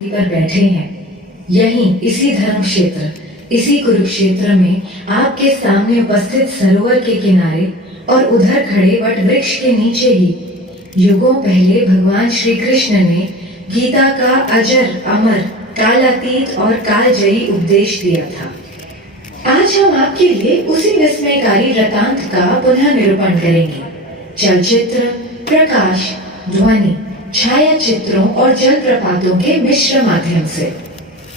पर बैठे हैं। यहीं इसी धर्म क्षेत्र, इसी कुरुक्षेत्र में आपके सामने उपस्थित सरोवर के किनारे और उधर खड़े वट वृक्ष के नीचे ही युगों पहले भगवान श्री कृष्ण ने गीता का अजर अमर कालातीत और कालजयी उपदेश दिया था। आज हम आपके लिए उसी विस्मयकारी वृतांत का पुनः निरूपण करेंगे। चलचित्र, प्रकाश, ध्वनि, छाया चित्रों और जलप्रपातों के मिश्र माध्यम से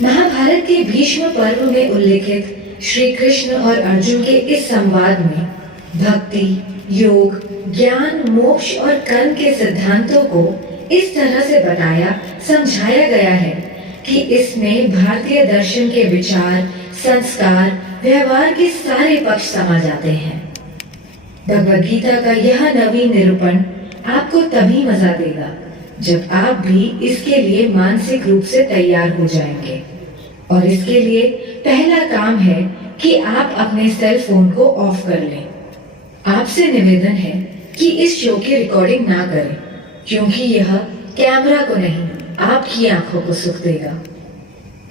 महाभारत के भीष्म पर्व में उल्लेखित श्री कृष्ण और अर्जुन के इस संवाद में भक्ति, योग, ज्ञान, मोक्ष और कर्म के सिद्धांतों को इस तरह से बताया समझाया गया है कि इसमें भारतीय दर्शन के विचार, संस्कार, व्यवहार के सारे पक्ष समा जाते हैं। भगवद गीता का यह नवीन निरूपण आपको तभी मजा देगा जब आप भी इसके लिए मानसिक रूप से तैयार हो जाएंगे। और इसके लिए पहला काम है कि आप अपने सेल फोन को ऑफ कर लें। आपसे निवेदन है कि इस शो की रिकॉर्डिंग ना करें, क्योंकि यह कैमरा को नहीं, आपकी आंखों को सुख देगा।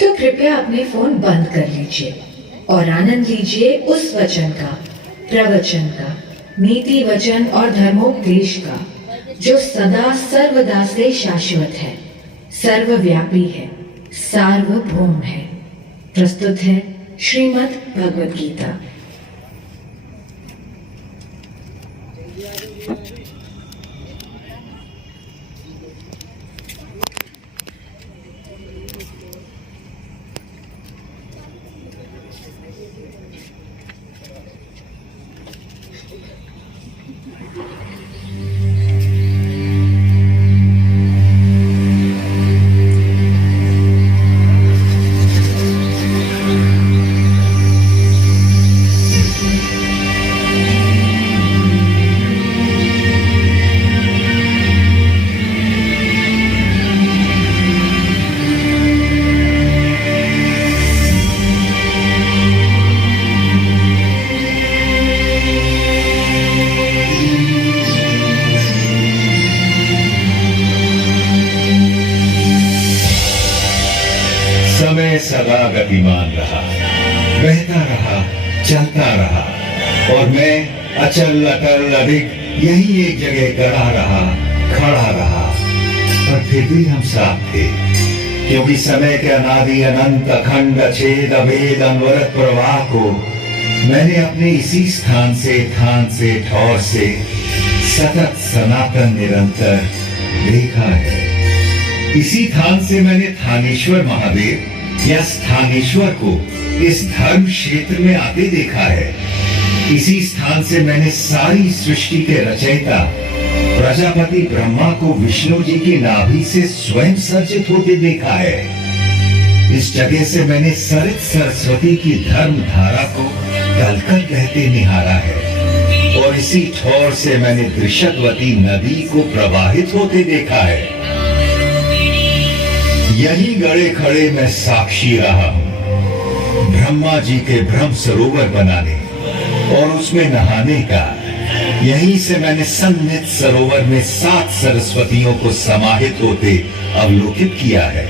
तो कृपया अपने फोन बंद कर लीजिए और आनंद लीजिए उस वचन का, प्रवचन का, नीति वचन और धर्मोपदेश का, जो सदा सर्वदा से शाश्वत है, सर्वव्यापी है, सार्वभौम है। प्रस्तुत है श्रीमद् भगवद गीता। समय सदा गतिमान रहा, बहता रहा, चलता रहा, और मैं अचल अटल अडिग यही एक जगह खड़ा रहा। पर फिर भी हम साथ थे, क्योंकि समय के अनादि अनंत अखंड अछेद अभेद अनवरत प्रवाह को मैंने अपने इसी स्थान से, थान से, ठौर से सतत सनातन निरंतर देखा है। इसी थान से मैंने थानेश्वर महादेव या स्थानेश्वर को इस धर्म क्षेत्र में आते देखा है। इसी स्थान से मैंने सारी सृष्टि के रचयिता प्रजापति ब्रह्मा को विष्णु जी की नाभि से स्वयं सर्जित होते देखा है। इस जगह से मैंने सरित सरस्वती की धर्म धारा को कलकल बहते निहारा है, और इसी ठौर से मैंने दृशकवती नदी को प्रवाहित होते देखा है। यही गड़े खड़े मैं साक्षी रहा हूं ब्रह्मा जी के ब्रह्म सरोवर बनाने और उसमें नहाने का। यहीं से मैंने सन्निध सरोवर में 7 सरस्वतियों को समाहित होते अवलोकित किया है,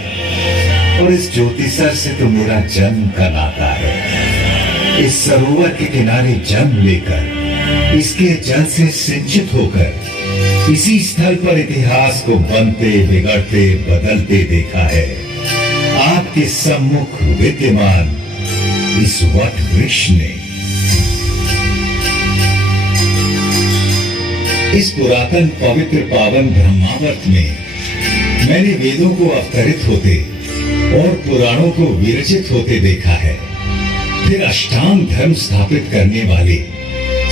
और इस ज्योतिसर से तो मेरा जन्म का नाता है। इस सरोवर के किनारे जन्म लेकर, इसके जल से सिंचित होकर इसी स्थल पर इतिहास को बनते, बिगड़ते, बदलते देखा है। आपके सम्मुख विद्यमान इस वट वृक्ष ने। इस पुरातन पवित्र पावन ब्रह्मावर्त में मैंने वेदों को अवतरित होते और पुराणों को विरचित होते देखा है। फिर अष्टांग धर्म स्थापित करने वाले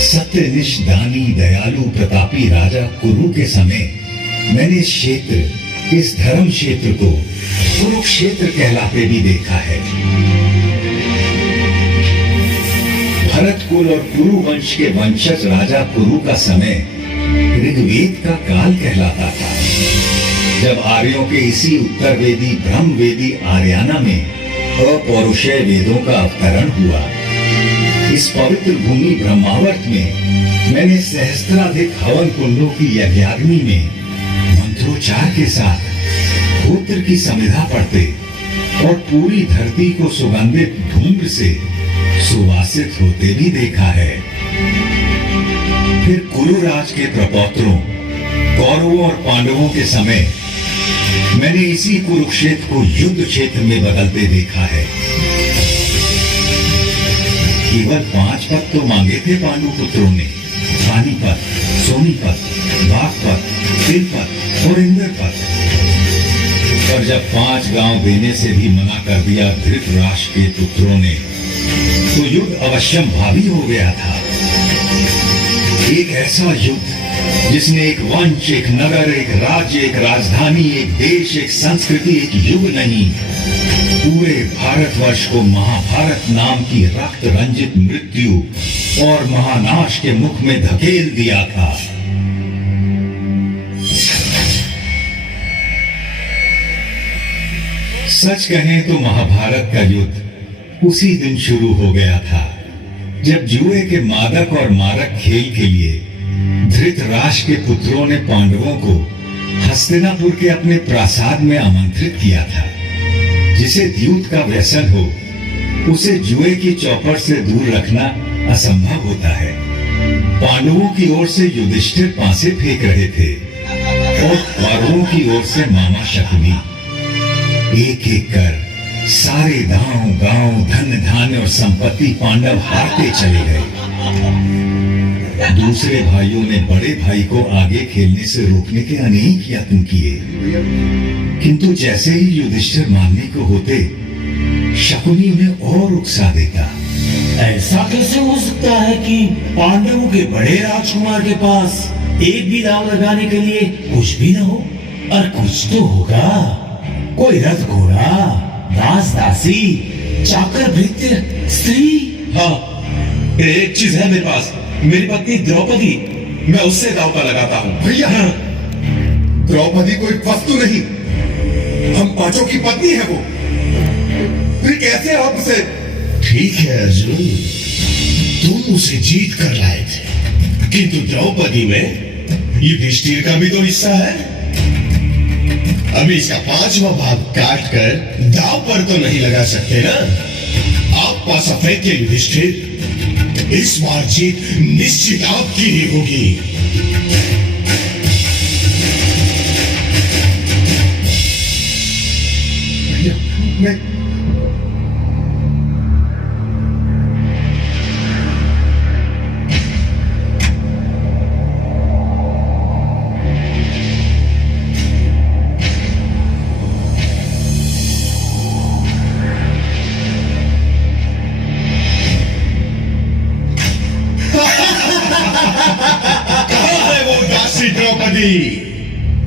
सत्यनिष्ठ, दानी, दयालु, प्रतापी राजा कुरु के समय मैंने इस क्षेत्र, इस धर्म क्षेत्र को कुरुक्षेत्र कहलाते भी देखा है। भरत कुल और कुरु वंश के वंशज राजा कुरु का समय ऋग्वेद का काल कहलाता था, जब आर्यों के इसी उत्तरवेदी ब्रह्मवेदी आर्याना में अपौरुषेय वेदों का अवतरण हुआ। इस पवित्र भूमि ब्रह्मावर्त में मैंने सहस्त्राधिक हवन कुंडों की यज्ञाग्नि में मंत्रोच्चार के साथ अग्निहोत्र की समिधा पढ़ते और पूरी धरती को सुगंधित धूम्र से सुवासित होते भी देखा है। फिर कुरुराज के प्रपौत्रों कौरवों और पांडवों के समय मैंने इसी कुरुक्षेत्र को युद्ध क्षेत्र में बदलते देखा है। केवल 5 पद तो मांगे थे पांडु पुत्रों ने, पानीपत, सोनीपत, बागपत, तिलपत और इंद्रपत। पर जब 5 गांव देने से भी मना कर दिया धृतराष्ट्र के पुत्रों ने, तो युद्ध अवश्यम भावी हो गया था। एक ऐसा युद्ध जिसने एक वंश, एक नगर, एक राज्य, एक राजधानी, एक देश, एक संस्कृति, एक युग नहीं, पूरे भारतवर्ष को महाभारत नाम की रक्त रंजित मृत्यु और महानाश के मुख में धकेल दिया था। सच कहें तो महाभारत का युद्ध उसी दिन शुरू हो गया था जब जुए के मादक और मारक खेल के लिए धृतराष्ट्र के पुत्रों ने पांडवों को हस्तिनापुर के अपने प्रासाद में आमंत्रित किया था। जिसे द्यूत का व्यसन हो उसे जुए की चौपट से दूर रखना असंभव होता है। पांडवों की ओर से युधिष्ठिर पासे फेंक रहे थे और कौरवों की ओर से मामा शकुनी। एक एक कर सारे गांव गांव धन धान्य और संपत्ति पांडव हारते चले गए। दूसरे भाइयों ने बड़े भाई को आगे खेलने से रोकने के अनेक यत्न किए, किंतु जैसे ही युधिष्ठिर मानने को होते, शकुनी उन्हें और उकसा देता। ऐसा कैसे हो सकता है कि पांडवों के बड़े राजकुमार के पास एक भी दांव लगाने के लिए कुछ भी न हो? और कुछ तो होगा, कोई रथ घोड़ा, दास दासी, चाकर भृत्य, स्त्री। हाँ, एक चीज है मेरे पास, मेरी पत्नी द्रौपदी, मैं उससे दांव पर लगाता हूँ। भैया, द्रौपदी कोई वस्तु नहीं, हम पांचों की पत्नी है वो। फिर कैसे आप उसे? ठीक है अर्जुन, तुम उसे जीत कर लाए थे, किंतु द्रौपदी में युधिष्ठिर का भी तो हिस्सा है। अभी इसका 5वां भाग काट कर दांव पर तो नहीं लगा सकते ना। आप पास सफेद के युधिष्ठिर, इस बार जीत निश्चित आपकी ही होगी। मैं द्रौपदी,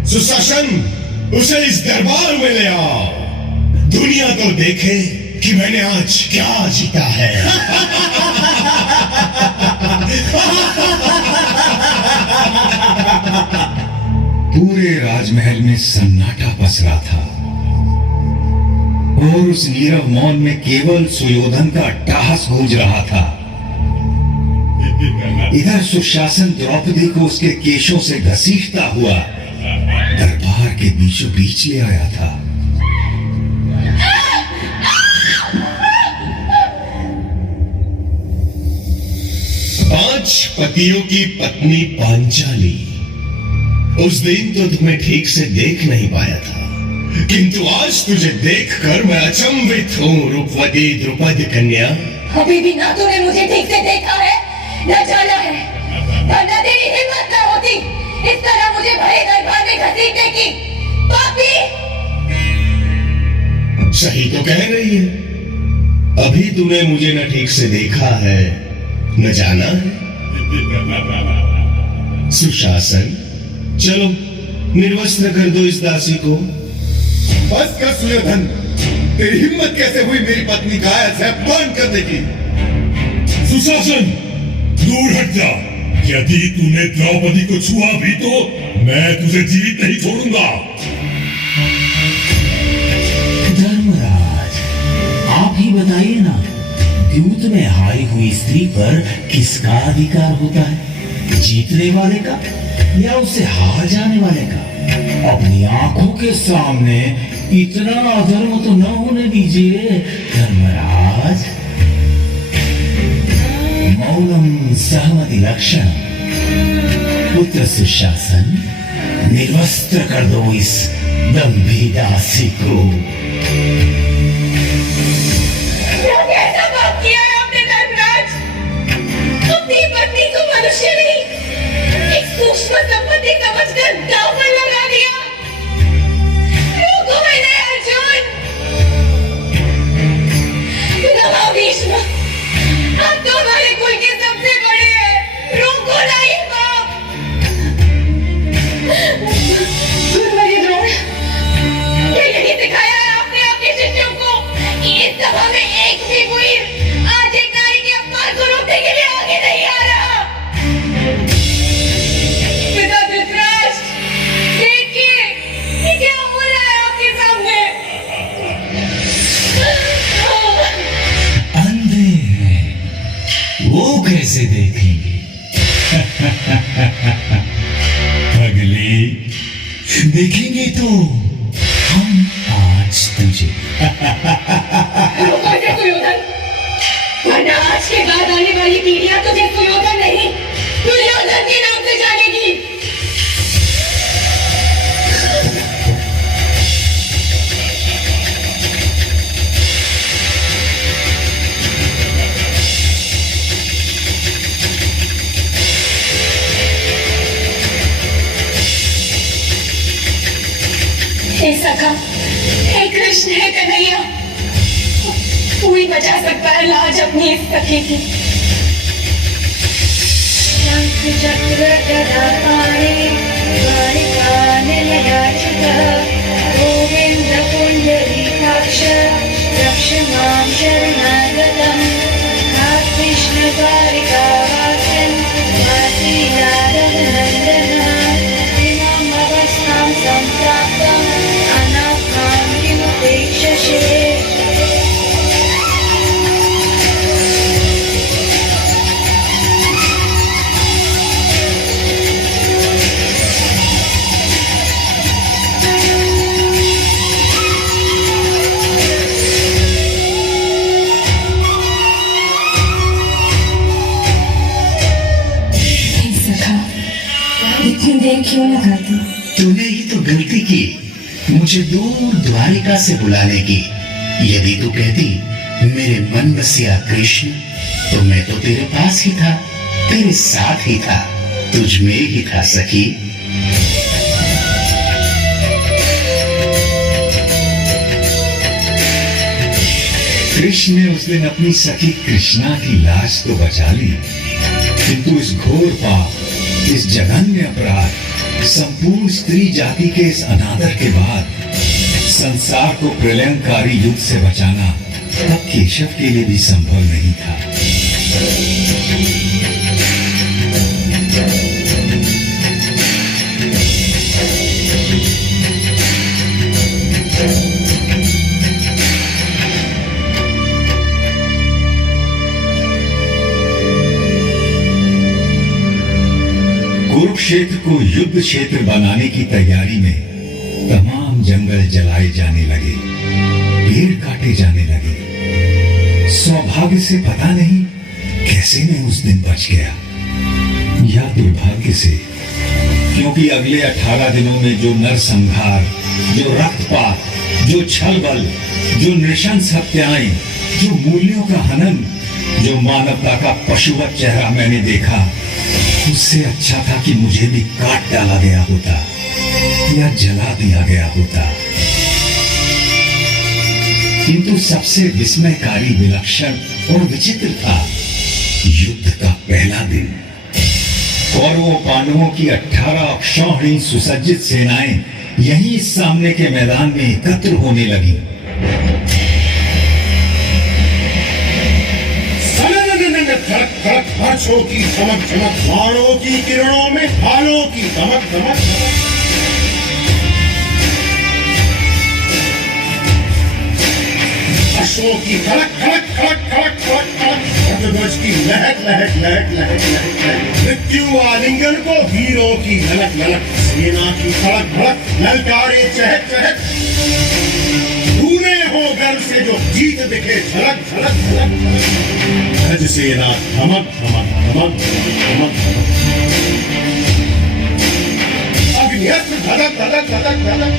सुशासन, उसे इस दरबार में ले आओ। दुनिया तो देखे कि मैंने आज क्या जीता है। पूरे राजमहल में सन्नाटा पसरा था और उस नीरव मौन में केवल सुयोधन का अट्टहास गूंज रहा था। इधर सुशासन द्रौपदी को उसके केशों से घसीटता हुआ दरबार के बीचों बीच ले आया था। पांच पतियों की पत्नी पांचाली, उस दिन तो तुम्हें ठीक से देख नहीं पाया था, किंतु आज तुझे देखकर मैं अचंभित हूँ रूपवती द्रुपद कन्या। अभी भी ना तूने मुझे ठीक से देखा है, न जाना है, वरना तेरी हिम्मत न होती इस तरह मुझे भरे दरबार में घसीटने की। पापी! सही तो कह रही है, अभी तूने मुझे न ठीक से देखा है न जाना है। सुशासन, चलो निर्वस्त्र कर दो इस दासी को। बस कर सुयोधन, तेरी हिम्मत कैसे हुई मेरी पत्नी का ऐसे अपमान करने की? सुशासन, दूर हट जा। यदि तूने द्रौपदी को छुआ भी तो मैं तुझे जीवित नहीं छोड़ूंगा। धर्मराज, आप ही बताइए ना, द्यूत में हारी हुई स्त्री पर किसका अधिकार होता है? जीतने वाले का या उसे हार जाने वाले का? अपनी आंखों के सामने इतना अधर्म तो न होने दीजिए धर्मराज। मौनम सहमति लक्षण। पुत्र सुशासन, निर्वस्त्र कर दो इस दंभी दासी को। कैसा पाप किया है आपने धर्मराज? अपनी पत्नी को मनुष्य नहीं, एक सूक्ष्म संपत्ति समझकर दांव पर लगा दिया। रोको मैंने अर्जुन। नमः भीष्म, आप तो हमारे कुल के सबसे बड़े हैं। रोको ना ये पाप। गुरुवर्य द्रोण, क्या यही सिखाया है आपने अपने शिष्यों को कि इस सभा में एक भी वीर आज एक नारी के अपमान को रोकने के लिए आगे नहीं आ रहा? पिता धृतराष्ट्र, देखिए ये क्या हो रहा है आपके सामने। अंधे हैं, वो कैसे देखेंगे? अगले देखेंगे तो हम आज तुझे। रुको से सुयोधन, वरना आज के बाद आने वाली पीढ़ियां तुझे सुयोधन नहीं दुर्योधन के नाम से जानेगी। हे सखा, हे कृष्ण, हे कन्हैया, कोई बचा सकता है लाज अपनी इस सखी की। शंख चक्र गदा पाणि बालिका निलयाचितः गोविंद पुंडरीकाक्ष रक्ष मां शरणागतम्। कृष्ण द्वारिका वासन् वासीनाथं नन्दनः इमाम् अवस्थां सम्प्राप्तम् अनाथां किमुपेक्षसे। इतनी देर क्यों लगाती? तूने ही तो गलती की मुझे दूर द्वारिका से बुलाने की। यदि तू कहती मेरे मन बसिया कृष्ण, तो मैं तो तेरे पास ही था, तेरे साथ ही था, तुझ में ही था सखी। कृष्ण ने उस दिन अपनी सखी कृष्णा की लाश तो बचा ली, किंतु इस घोर पाप, इस जघन्य अपराध, संपूर्ण स्त्री जाति के इस अनादर के बाद संसार को प्रलयंकारी युग से बचाना तब केशव के लिए भी संभव नहीं था। कुरुक्षेत्र को युद्ध क्षेत्र बनाने की तैयारी में तमाम जंगल जलाए जाने लगे, पेड़ काटे जाने लगे। सौभाग्य से पता नहीं कैसे मैं उस दिन बच गया, या दुर्भाग्य से, क्योंकि अगले 18 दिनों में जो नरसंहार, जो रक्तपात, जो छल बल, जो नृशंस हत्याएं, जो मूल्यों का हनन, जो मानवता का पशुवत चेहरा मैंने देखा, उससे अच्छा था कि मुझे भी काट डाला गया होता या जला दिया गया होता। किंतु सबसे विस्मयकारी, विलक्षण और विचित्र था युद्ध का पहला दिन। कौरवों पांडवों की 18 अक्षौहिणी सुसज्जित सेनाएं यहीं सामने के मैदान में एकत्र होने लगी। खड़क खड़क फर्शों की चमक चमक, बाणों की किरणों में भालों की दमक दमक। अश्वों की खड़क खड़क खड़क खड़क खड़क खड़क, भारतध्वज की लहक लहक लहक लहक लहक लहक, मृत्यु आलिंगन को वीरों की ललक ललक, सेना की धड़क धड़क, ललकारे चहक चहक, तूने हो गर्व से जो जीत दिखे झलक झलक झलक झलक, ध्वज सेना धमक धमक धमक धमक धमक, अग्नियस्त्र धधक धधक धधक धधक,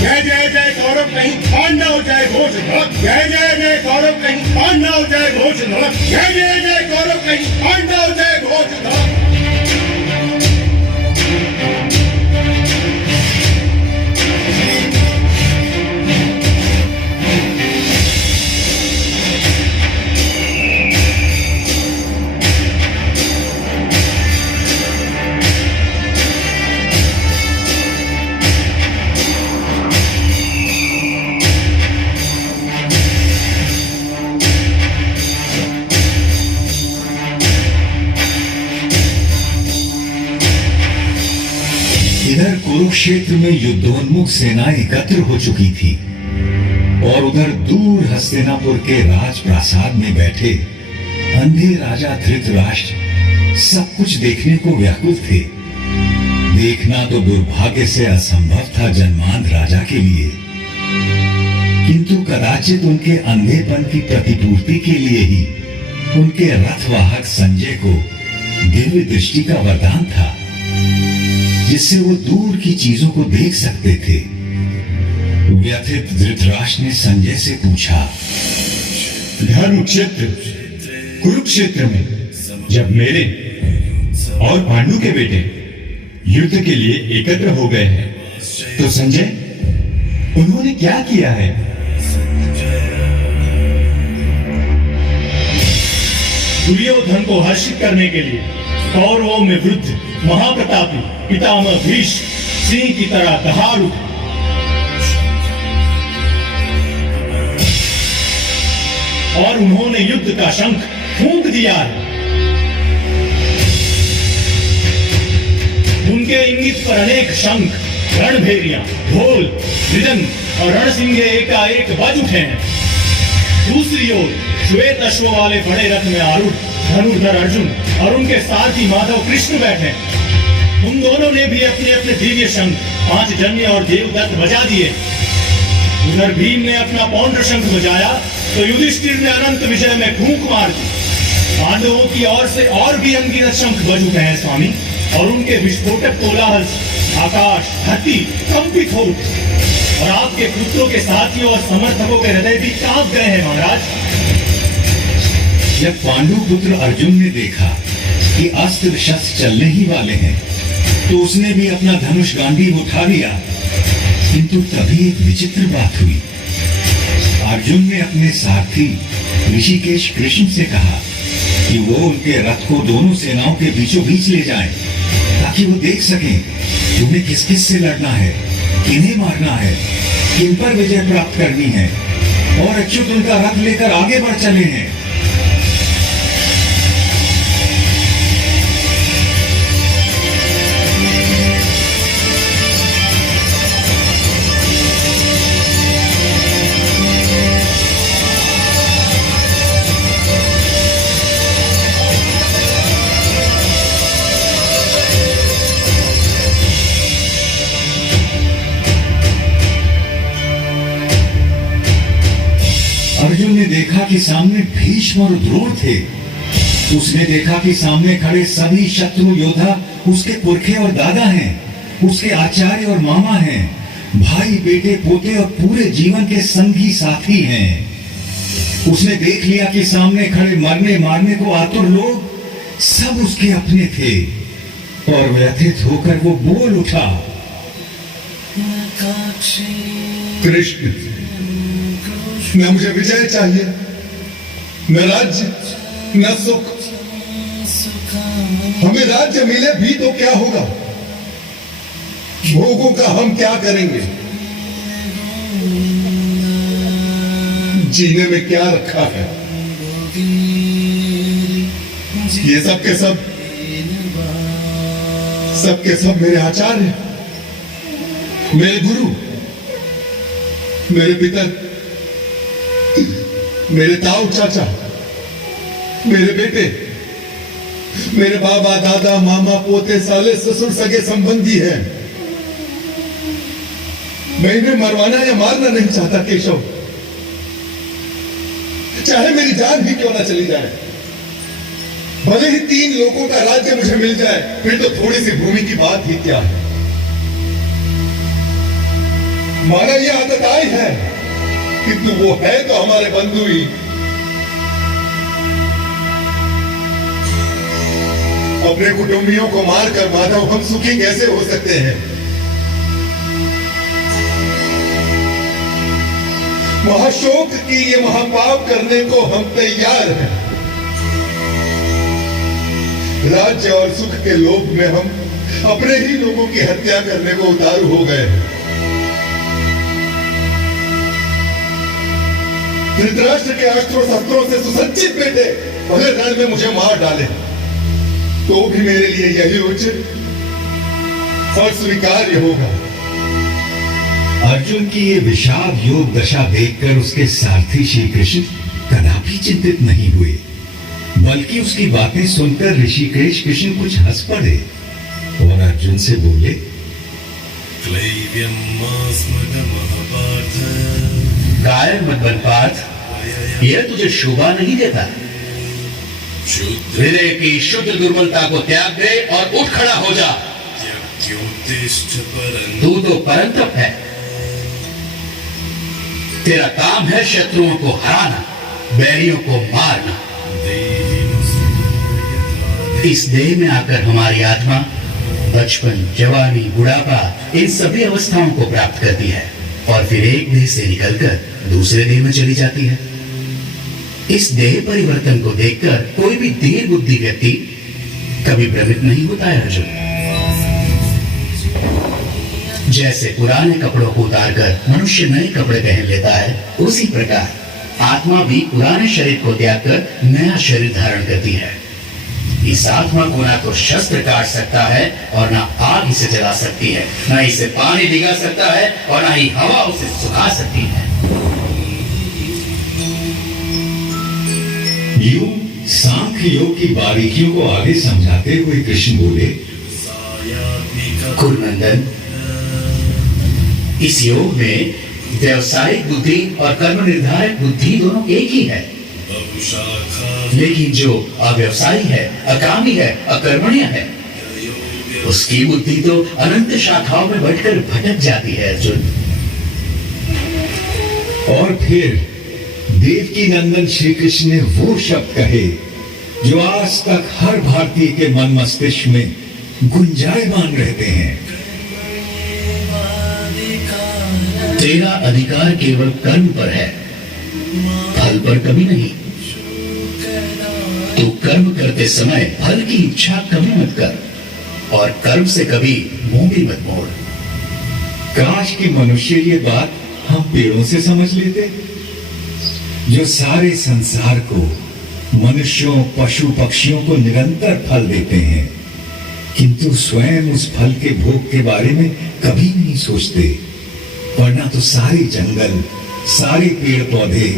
जय जय जय गौरव कहीं पांडा हो जाए घोष धड़क, जय जय जय गौरव कहीं पांडा हो जाए घोष धड़क, जय जय जय गौरव कहीं पांडा हो जाए घोष धड़क। इधर कुरुक्षेत्र में युद्धोन्मुख सेनाएं एकत्र हो चुकी थी और उधर दूर हस्तिनापुर के राजप्रासाद में बैठे अंधे राजा धृतराष्ट्र सब कुछ देखने को व्याकुल थे। देखना तो दुर्भाग्य से असंभव था जन्मांध राजा के लिए, किंतु कदाचित उनके अंधेपन की प्रतिपूर्ति के लिए ही उनके रथवाहक संजय को दिव्य दृष्टि का वरदान था, जिससे वो दूर की चीजों को देख सकते थे। व्यथित धृतराष्ट्र ने संजय से पूछा, धर्म क्षेत्र कुरुक्षेत्र में जब मेरे और पांडु के बेटे युद्ध के लिए एकत्र हो गए हैं, तो संजय उन्होंने क्या किया है? दुर्योधन को हर्षित करने के लिए कौरवों में वृद्ध महाप्रतापी पितामह भीष्म सिंह की तरह दहाड़ उठे और उन्होंने युद्ध का शंख फूंक दिया है। उनके इंगित पर अनेक शंख, रणभेरियां, ढोल, मृदंग और रणसिंगे एकाएक बज उठे हैं। दूसरी ओर श्वेत अश्व वाले बड़े रथ में आरूढ़ धनुर्धर अर्जुन और उनके सारथी माधव कृष्ण बैठे। उन दोनों ने भी अपने अपने दिव्य शंख पांचजन्य और देवदत्त बजा दिए। उधर भीम ने अपना पौंड्र शंख बजाया तो युधिष्ठिर ने अनंत विजय में फूंक मार दी। पांडवों की ओर से और भी अनगिनत शंख बज उठे हैं स्वामी, और उनके विस्फोटक कोलाहल से आकाश धरती कंपित हो उठे और आपके पुत्रों के साथियों और समर्थकों के हृदय भी कांप गए हैं महाराज। जब पांडु पुत्र अर्जुन ने देखा कि अस्त्र शस्त्र चलने ही वाले हैं, तो उसने भी अपना धनुष गांडीव उठा लिया। किंतु तभी एक विचित्र बात हुई। अर्जुन ने अपने सारथी ऋषिकेश कृष्ण से कहा कि वो उनके रथ को दोनों सेनाओं के बीचों बीच ले जाएं, ताकि वो देख सकें कि उन्हें किस किस से लड़ना है, किन्हें मारना है, किन पर विजय प्राप्त करनी है। और अच्युत उनका रथ लेकर आगे बढ़ चले हैं। अर्जुन ने देखा कि सामने भीष्म और द्रोण थे। उसने देखा कि सामने खड़े सभी शत्रु योद्धा उसके पुरखे और दादा हैं, उसके आचार्य और मामा हैं, भाई बेटे पोते और पूरे जीवन के संगी साथी हैं। उसने देख लिया कि सामने खड़े मरने मारने को आतुर लोग सब उसके अपने थे, और व्यथित होकर वो बोल उठा, कृष्ण, न मुझे विजय चाहिए, न राज्य, न सुख। हमें राज्य मिले भी तो क्या होगा? भोगों का हम क्या करेंगे? जीने में क्या रखा है? ये सब के सब मेरे आचार्य, मेरे गुरु, मेरे पिता, मेरे ताऊ चाचा, मेरे बेटे, मेरे बाबा दादा मामा पोते साले ससुर सगे संबंधी हैं। मैं इन्हें मरवाना या मारना नहीं चाहता केशव, चाहे मेरी जान ही क्यों ना चली जाए। भले ही 3 लोगों का राज्य मुझे मिल जाए, फिर तो थोड़ी सी भूमि की बात ही क्या है। माना यह आदत आई है, किंतु वो है तो हमारे बंधु ही। अपने कुटुंबियों को मारकर माधव हम सुखी कैसे हो सकते हैं? महाशोक की ये महापाप करने को हम तैयार हैं। राज्य और सुख के लोभ में हम अपने ही लोगों की हत्या करने को उतारू हो गए हैं। धृतराष्ट्र के अस्त्रों शस्त्रों से सुसज्जित बेटे भले रण में मुझे मार डाले, तो भी मेरे लिए यही उचित और स्वीकार्य होगा। अर्जुन की ये विषाद योग दशा देखकर उसके सारथी श्री कृष्ण कदापि चिंतित नहीं हुए, बल्कि उसकी बातें सुनकर ऋषिकेश कृष्ण कुछ हंस पड़े और अर्जुन से बोले, कायर मत बन पार्थ, यह तुझे शोभा नहीं देता। हृदय की शुद्ध दुर्बलता को त्याग दे और उठ खड़ा हो जा। तू तो परंतप है, तेरा काम है शत्रुओं को हराना, बैरियों को मारना। इस देह में आकर हमारी आत्मा बचपन, जवानी, बुढ़ापा इन सभी अवस्थाओं को प्राप्त करती है और फिर एक देह से निकलकर दूसरे देह में चली जाती है। इस देह परिवर्तन को देखकर कोई भी दीन बुद्धि व्यक्ति कभी भ्रमित नहीं होता है अर्जुन। जैसे पुराने कपड़ों को उतारकर मनुष्य नए कपड़े पहन लेता है, उसी प्रकार आत्मा भी पुराने शरीर को त्याग कर नया शरीर धारण करती है। इस आत्मा को ना तो शस्त्र काट सकता है और ना आग इसे जला सकती है, ना इसे पानी भिगा सकता है और ना ही हवा उसे सुखा सकती है। यूं सांख्य योग की बारीकियों को आगे समझाते हुए कृष्ण बोले, कुरुनंदन, इस योग में व्यवसायिक बुद्धि और कर्म निर्धारक बुद्धि दोनों एक ही है, लेकिन जो अव्यवसायी है, अकामी है, अकर्मण्य है, उसकी बुद्धि तो अनंत शाखाओं में बढ़कर भटक जाती है अर्जुन। और फिर देवकी नंदन श्री कृष्ण ने वो शब्द कहे जो आज तक हर भारतीय के मन मस्तिष्क में गुंजायमान रहते हैं। तेरा अधिकार केवल कर्म पर है, फल पर कभी नहीं। तू कर्म करते समय फल की इच्छा कभी मत कर और कर्म से कभी मुंह भी मत मोड़। काश कि मनुष्य ये बात हम पेड़ों से समझ लेते, जो सारे संसार को, मनुष्यों, पशु पक्षियों को निरंतर फल देते हैं, किंतु स्वयं उस फल के भोग के बारे में कभी नहीं सोचते। वरना तो सारे जंगल, सारे पेड़ पौधे,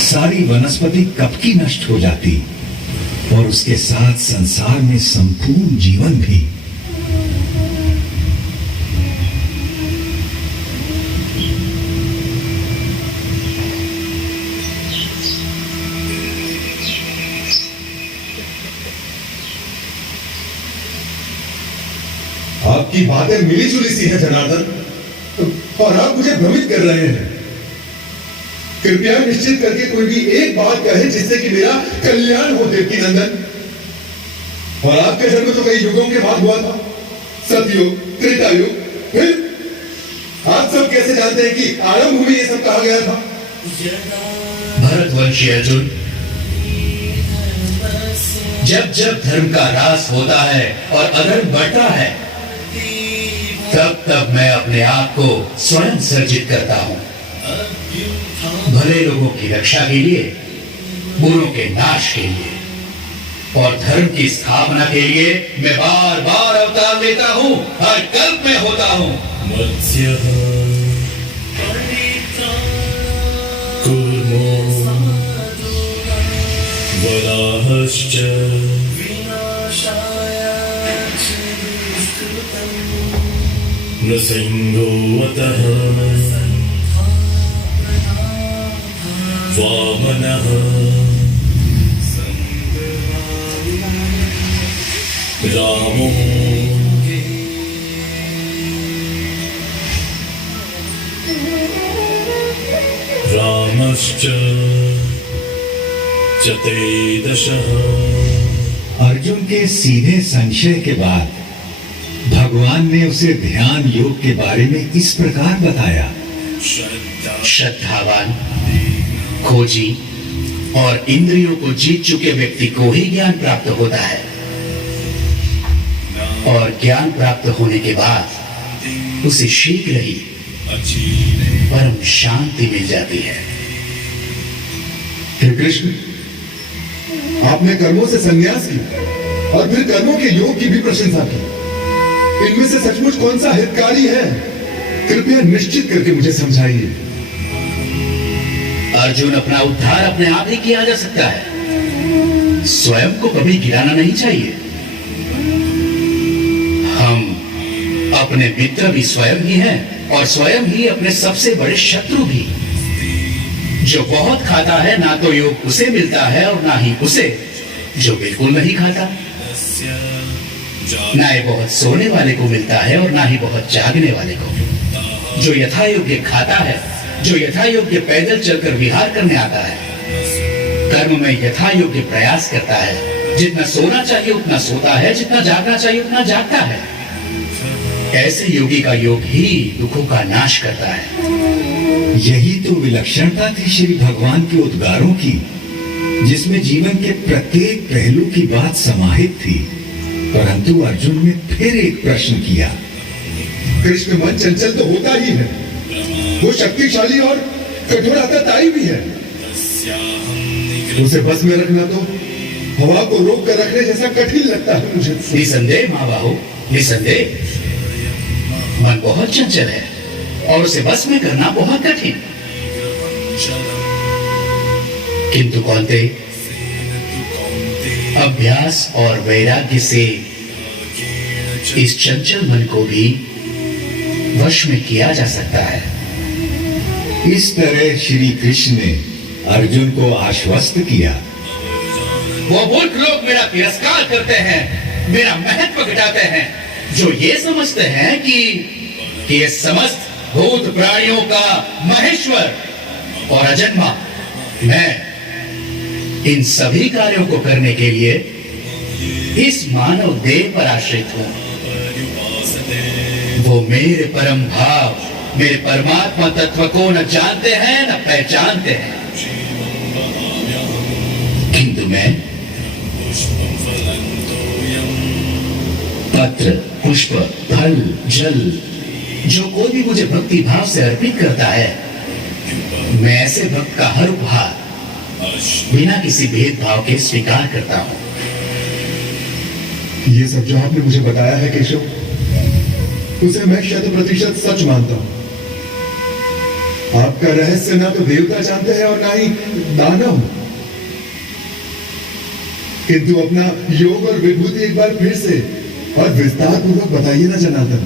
सारी वनस्पति कब की नष्ट हो जाती और उसके साथ संसार में संपूर्ण जीवन भी। आपकी बातें मिली जुली सी हैं जनार्दन, और आप मुझे भ्रमित कर रहे हैं। कृपया निश्चित करके कोई भी एक बात कहे जिससे कि मेरा कल्याण हो देवकी नंदन। और आपका जन्म तो कई युगों के बाद हुआ था, सतयुग, त्रेता युग, फिर आप सब कैसे जानते हैं कि आरंभ में ये सब कहा गया था? भरतवंशी अर्जुन, जब जब धर्म का ह्रास होता है और अधर्म बढ़ता है, तब तब मैं अपने आप को स्वयं सर्जित करता हूं। भले लोगों की रक्षा के लिए, बुरों के नाश के लिए और धर्म की स्थापना के लिए मैं बार बार अवतार लेता हूं, हर कल्प में होता हूं। कुर्मो रामश्च नृसिंहोऽवतः वामनः रामो रामश्च चतुर्दशः। अर्जुन के सीधे संशय के बाद भगवान ने उसे ध्यान योग के बारे में इस प्रकार बताया। श्रद्धावान, खोजी और इंद्रियों को जीत चुके व्यक्ति को ही ज्ञान प्राप्त होता है, और ज्ञान प्राप्त होने के बाद उसे शीघ्र ही परम शांति मिल जाती है। हे कृष्ण, आपने कर्मों से संन्यास किया और फिर कर्मों के योग की भी प्रशंसा की। इनमें से सचमुच कौन सा हितकारी है? कृपया निश्चित करके मुझे समझाइए। अर्जुन, अपना उद्धार अपने आप ही किया जा सकता है, स्वयं को कभी गिराना नहीं चाहिए। हम अपने मित्र भी स्वयं ही हैं और स्वयं ही अपने सबसे बड़े शत्रु भी। जो बहुत खाता है, ना तो योग उसे मिलता है और ना ही उसे जो बिल्कुल नहीं खाता। ना ही बहुत सोने वाले को मिलता है और ना ही बहुत जागने वाले को। जो यथा योग्य खाता है, जो यथा योग्य पैदल चलकर विहार करने आता है, कर्म में यथा योग्य प्रयास करता है, जितना सोना चाहिए उतना सोता है, जितना जागना चाहिए उतना जागता है। ऐसे योगी का योग ही दुखों का नाश करता है। यही तो विलक्षणता थी श्री भगवान के उद्गारों की, जिसमें जीवन के प्रत्येक पहलू की बात समाहित थी। परंतु अर्जुन ने फिर एक प्रश्न किया। कृष्ण, मन चंचल तो होता ही है, वो शक्तिशाली और कठोर आतताई भी है। उसे बस में रखना तो हवा को रोक कर रखने जैसा कठिन लगता है मुझे। निसंदेह महाबाहु, निसंदेह मन बहुत चंचल है और उसे बस में करना बहुत कठिन। किंतु कौन्ते, अभ्यास और वैराग्य से इस चंचल मन को भी वश में किया जा सकता है। इस तरह श्री कृष्ण ने अर्जुन को आश्वस्त किया। वो मूर्ख लोग मेरा तिरस्कार करते हैं, मेरा महत्व घटाते हैं, जो ये समझते हैं कि ये समस्त भूत प्राणियों का महेश्वर और अजन्मा मैं इन सभी कार्यों को करने के लिए इस मानव देह पर आश्रित हूं। वो मेरे परम भाव, मेरे परमात्मा तत्व को न जानते हैं न पहचानते हैं। किंतु मैं पत्र, पुष्प, फल, जल, जो कोई भी मुझे भक्ति भाव से अर्पित करता है, मैं ऐसे भक्त का हर उपहार बिना किसी भेदभाव के स्वीकार करता हूं। ये सब जो आपने मुझे बताया है केशव, उसे मैं 100% सच मानता हूं। आपका रहस्य ना तो देवता जानते हैं और ना ही दानव। किंतु अपना योग और विभूति एक बार फिर से और विस्तार पूर्वक बताइए ना जनार्दन,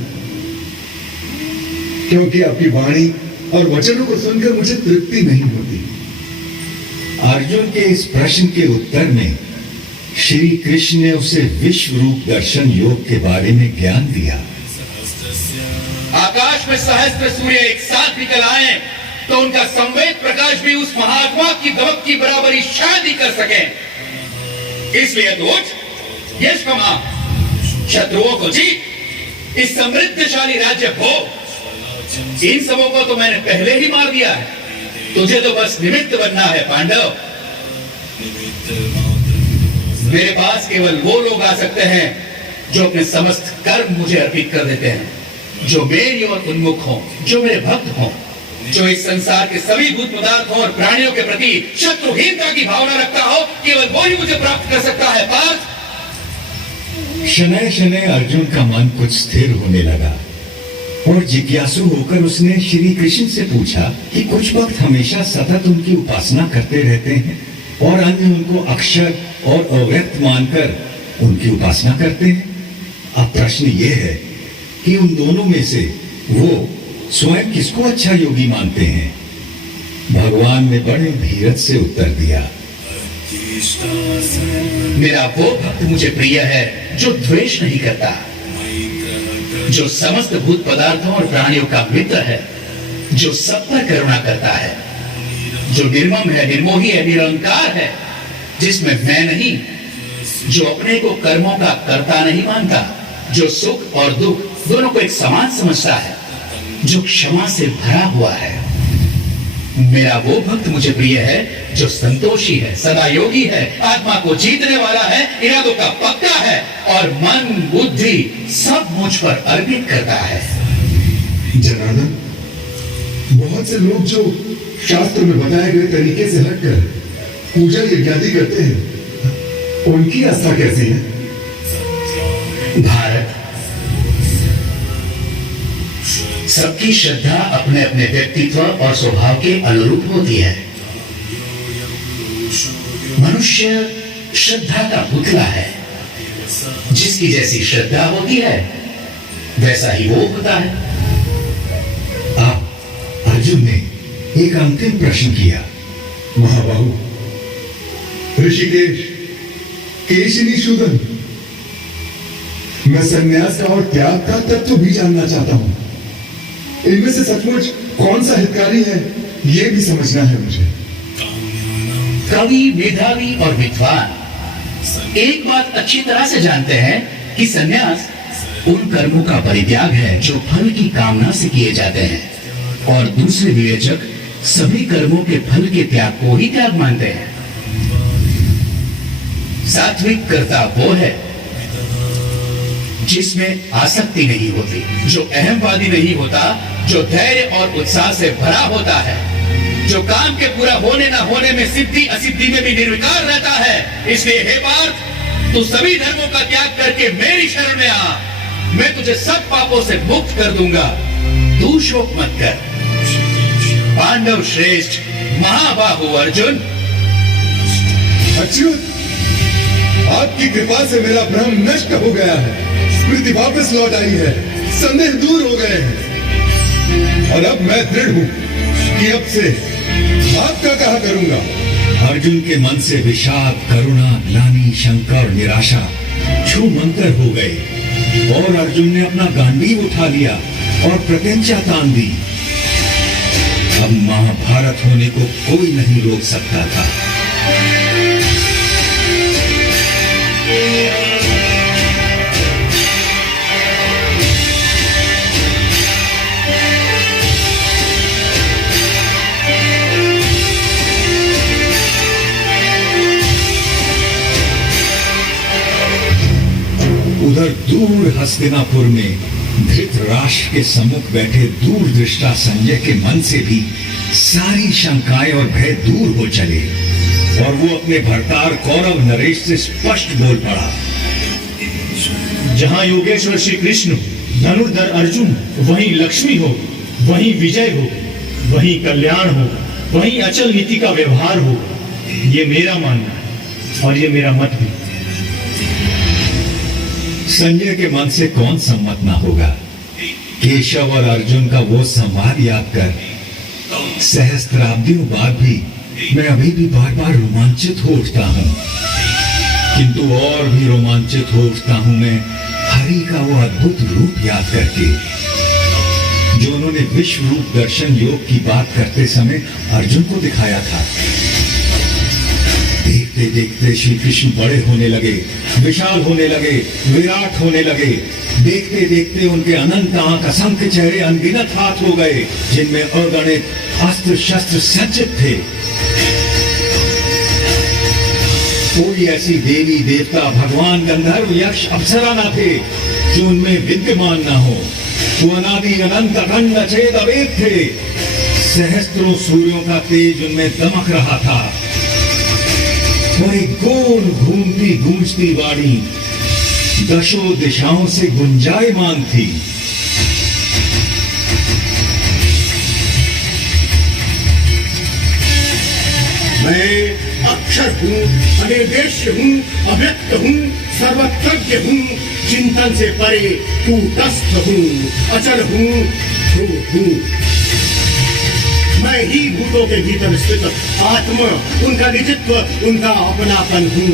क्योंकि आपकी वाणी और वचनों को सुनकर मुझे तृप्ति नहीं होती। अर्जुन के इस प्रश्न के उत्तर में श्री कृष्ण ने उसे विश्व रूप दर्शन योग के बारे में ज्ञान दिया। आकाश में सहस्त्र सूर्य एक साथ निकल आए तो उनका संवेद प्रकाश भी उस महात्मा की दमक की बराबरी शायद ही कर सके। इसलिए तो उठ, यश कमा, शत्रुओं को जीत, इस समृद्धशाली राज्य भोग। इन सबों को तो मैंने पहले ही मार दिया है, तुझे तो बस निमित्त बनना है पांडव। मेरे पास केवल वो लोग आ सकते हैं जो अपने समस्त कर्म मुझे अर्पित कर देते हैं, जो मेरी ओर उन्मुख हों, जो मेरे भक्त हों, जो इस संसार के सभी भूत पदार्थों और प्राणियों के प्रति शत्रुहीनता की भावना रखता हो, केवल वो ही मुझे प्राप्त कर सकता है। पार्थ, शनैः शनैः अर्जुन का मन कुछ स्थिर होने लगा और जिज्ञासु होकर उसने श्री कृष्ण से पूछा कि कुछ वक्त हमेशा सतत उनकी उपासना करते रहते हैं और अन्य उनको अक्षर और अव्यक्त मानकर उनकी उपासना करते हैं। अब प्रश्न ये है कि उन दोनों में से वो स्वयं किसको अच्छा योगी मानते हैं? भगवान ने बड़े धीरज से उत्तर दिया, मेरा वो भक्त मुझे प्रिय है जो द्वेष नहीं करता, जो समस्त भूत पदार्थों और प्राणियों का मित्र है, जो सब पर करुणा करता है, जो निर्मम है, निर्मोही है, निरंकार है, जिसमें मैं नहीं, जो अपने को कर्मों का कर्ता नहीं मानता, जो सुख और दुख दोनों को एक समान समझता है, जो क्षमा से भरा हुआ है। मेरा वो भक्त मुझे प्रिय है जो संतोषी है, सदा योगी है, आत्मा को जीतने वाला है, इरादों का पक्का है और मन बुद्धि सब मुझ पर अर्पित करता है। जनार्दन, बहुत से लोग जो शास्त्र में बताए गए तरीके से हटकर पूजा यज्ञादि करते हैं, उनकी आस्था कैसी है? भारत, सबकी श्रद्धा अपने अपने व्यक्तित्व और स्वभाव के अनुरूप होती है। मनुष्य श्रद्धा का पुतला है, जिसकी जैसी श्रद्धा होती है वैसा ही वो होता है। आप अर्जुन ने एक अंतिम प्रश्न किया। महाबाहु, ऋषिकेश, केशिनी शूदन, मैं संन्यास का और त्याग का तत्व भी जानना चाहता हूं। इनमें से सचमुच कौन सा हितकारी है, यह भी समझना है मुझे। कवि, मेधावी और विद्वान एक बात अच्छी तरह से जानते हैं कि संन्यास उन कर्मों का परित्याग है जो फल की कामना से किए जाते हैं, और दूसरे विवेचक सभी कर्मों के फल के त्याग को ही त्याग मानते हैं। सात्विक कर्ता वो है जिसमें आसक्ति नहीं होती, जो अहमवादी नहीं होता, जो धैर्य और उत्साह से भरा होता है, जो काम के पूरा होने ना होने में सिद्धि असिद्धि में भी निर्विकार रहता है। इसलिए हे पार्थ, तू सभी धर्मों का त्याग करके मेरी शरण में आ, मैं तुझे सब पापों से मुक्त कर दूंगा। तू शोक मत कर। पांडव श्रेष्ठ महाबाहु अर्जुन, अच्युत, आपकी कृपा से मेरा भ्रम नष्ट हो गया है, स्मृति वापस लौट आई है, संदेह दूर हो गए हैं, और अब मैं दृढ़ हूं कि अब से आपका कहा करूंगा। अर्जुन के मन से विषाद, करुणा, ग्लानि, शंका और निराशा छूमंतर हो गए और अर्जुन ने अपना गांडीव उठा लिया और प्रत्यंचा तान दी। अब महाभारत होने को कोई नहीं रोक सकता था। उधर दूर हस्तिनापुर में धृतराष्ट्र के सम्मुख बैठे दूरदृष्टा संजय के मन से भी सारी शंकाएं और भय दूर हो चले और वो अपने भरतार कौरव नरेश से स्पष्ट बोल पड़ा। जहां योगेश्वर श्री कृष्ण, धनुर्धर अर्जुन, वहीं लक्ष्मी हो, वहीं विजय हो, वहीं कल्याण हो, वहीं अचल नीति का व्यवहार हो। ये मेरा मानना है और ये मेरा मत भी। संजय के मन से कौन सम्मत ना होगा। केशव और अर्जुन का वो संवाद याद कर सहस्त्राब्दियों बाद भी मैं अभी भी बार बार रोमांचित हो उठता हूँ, किंतु और भी रोमांचित हो उठता हूँ मैं हरि का वो अद्भुत रूप याद करके, जो उन्होंने विश्व रूप दर्शन योग की बात करते समय अर्जुन को दिखाया था। देखते देखते श्री कृष्ण बड़े होने लगे, विशाल होने लगे, विराट होने लगे। देखते देखते उनके अनंत आंख, असंख्य चेहरे, अनगिनत हाथ हो गए जिनमें अगणित अस्त्र शस्त्र सज्जित थे। कोई ऐसी देवी देवता, भगवान, गंधर्व, यक्ष, अप्सरा न थे जो उनमें विद्यमान न हो। वो अनादि अनंत अखंड अचेत अवेद थे। सहस्त्रों सूर्यों का तेज उनमें दमक रहा था और एक गोल घूमती गूंजती वाणी दशों दिशाओं से गुंजायमान थी। मैं अक्षर हूँ, अनिर्देश्य हूँ, अव्यक्त हूँ, सर्वज्ञ हूँ, चिंतन से परे कूटस्थ हूँ, अचल हूँ, ध्रुव हूँ। मैं ही भूतों के भीतर स्थित आत्मा, उनका निजित्व, उनका अपनापन हूँ।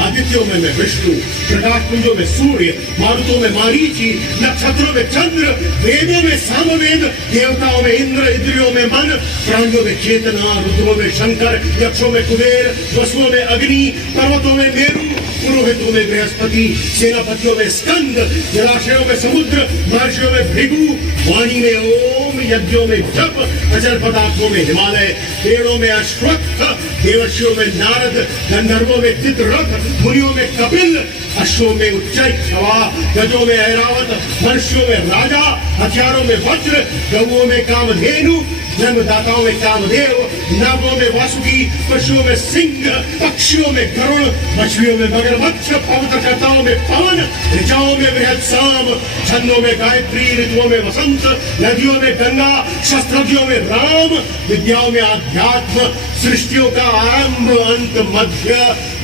आदित्यों में मैं विष्णु, प्रकाश पुंजों में सूर्य, मारुतों में मारीचि, नक्षत्रों में चंद्र, वेदों में सामवेद, देवताओं में इंद्र, इंद्रियों में मन, प्राणियों में चेतना, रुद्रों में शंकर, यक्षों में कुबेर, वसुओं में अग्नि, पर्वतों में मेरु, पुरोहितों में बृहस्पति, सेनापतियों में स्कंद, जलाशयों में समुद्र, महर्षियों में भृगु, वाणी में ओम, यज्ञों में जप, अचल पदार्थों में हिमालय, पेड़ों में अश्वत्थ, देवर्षियों में नारद, गंधर्वों में चित्ररथ, मुनियों में कपिल, अश्वों में उच्चैःछवा, गजों में ऐरावत, मनुष्यों में राजा, हथियारों में वज्र, गौओं में कामधेनु, जन्मदाताओं में कामदेव, नागों में वासुकी, पशुओं में सिंह, पक्षियों में गरुड़, मछलियों में मगरमच्छ, पवित्रकर्ताओं में पवन, ऋचाओं में बृहत्साम, छंदों में गायत्री, ऋतुओं में वसंत, नदियों में गंगा, शस्त्रज्ञों में राम, विद्याओं में आध्यात्म, सृष्टियों का आरंभ अंत मध्य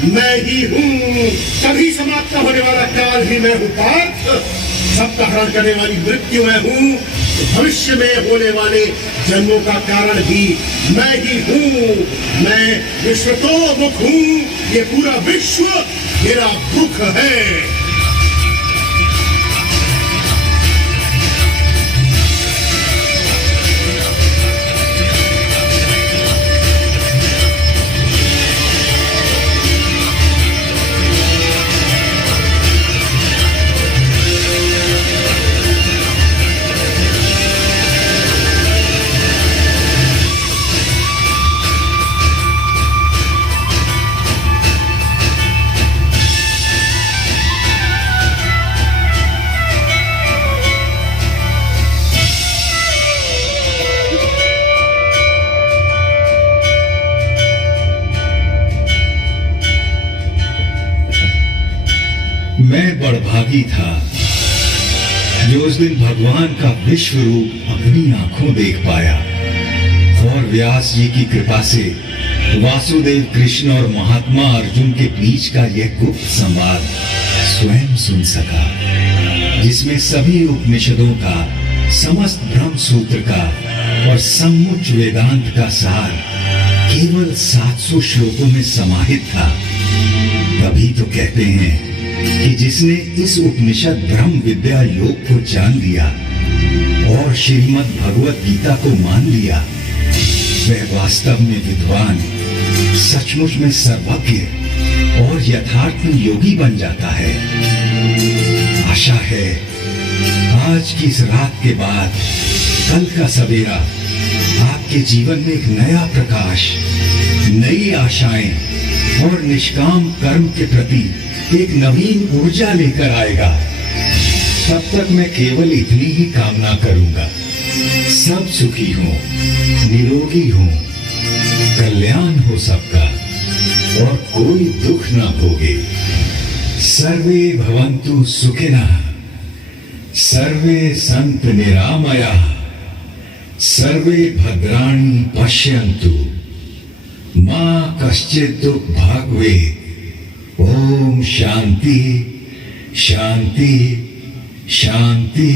मैं ही हूँ। कभी समाप्त होने वाला काल ही मैं हूँ पार्थ, सबका हरण करने वाली मृत्यु मैं हूँ, भविष्य में होने वाले जन्मों का कारण भी मैं ही हूँ। मैं विश्वतोमुख हूँ, ये पूरा विश्व मेरा मुख है। मैं बड़भागी था जो उस दिन भगवान का विश्व रूप अपनी आंखों देख पाया और व्यास जी की कृपा से वासुदेव कृष्ण और महात्मा अर्जुन के बीच का यह गुप्त संवाद स्वयं सुन सका, जिसमें सभी उपनिषदों का, समस्त ब्रह्म सूत्र का और समुच्च वेदांत का सार केवल 700 श्लोकों में समाहित था। तभी तो कहते हैं कि जिसने इस उपनिषद ब्रह्म विद्या योग को जान लिया और श्रीमद् भगवत गीता को मान लिया, वह वास्तव में विद्वान, सचमुच में सर्वज्ञ और यथार्थ में योगी बन जाता है। आशा है आज की इस रात के बाद कल का सवेरा आपके जीवन में एक नया प्रकाश, नई आशाएं और निष्काम कर्म के प्रति एक नवीन ऊर्जा लेकर आएगा। तब तक मैं केवल इतनी ही कामना करूंगा, सब सुखी हो, निरोगी हो, कल्याण हो सबका और कोई दुख ना भोगे। सर्वे भवन्तु सुखिनः, सर्वे सन्तु निरामयाः, सर्वे भद्राणि पश्यन्तु, मा कश्चित् दुःख भाग् भवेत्। ओम शांति शांति शांति।